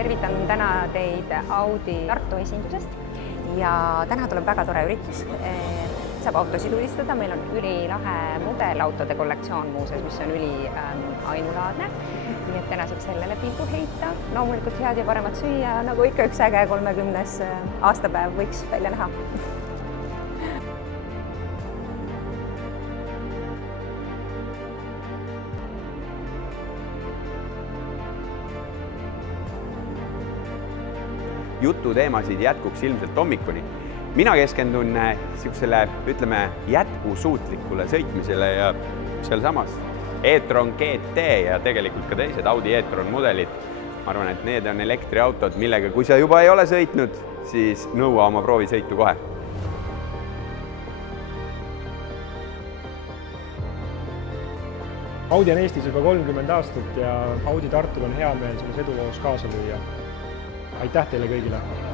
tervitan täna teid Audi Tartu esindusest ja täna tuleb väga tore üritus. Saab autosid uudistada, meil on ülilahe mudelautode kollektsioon muuseas, mis on ainulaadne. Nii et täna saab sellele pilgu heita. Loomulikult head ja paremat süüa, nagu ikka üks äge 30. aastapäev võiks välja näha. Jututeemasid jätkuks ilmselt hommikuni. Mina keskendun siuksele, ütleme, jätkusuutlikule sõitmisele ja sealsamas e-tron GT ja tegelikult ka teised Audi e-tron mudelid. Ma arvan, et need on elektriautod, millega kui sa juba ei ole sõitnud, siis nõua oma proovisõitu kohe. Audi on Eestis juba 30 aastat ja Audi Tartul on hea meel selles eduloos kaasa lüüa. Aitäh teile kõigile!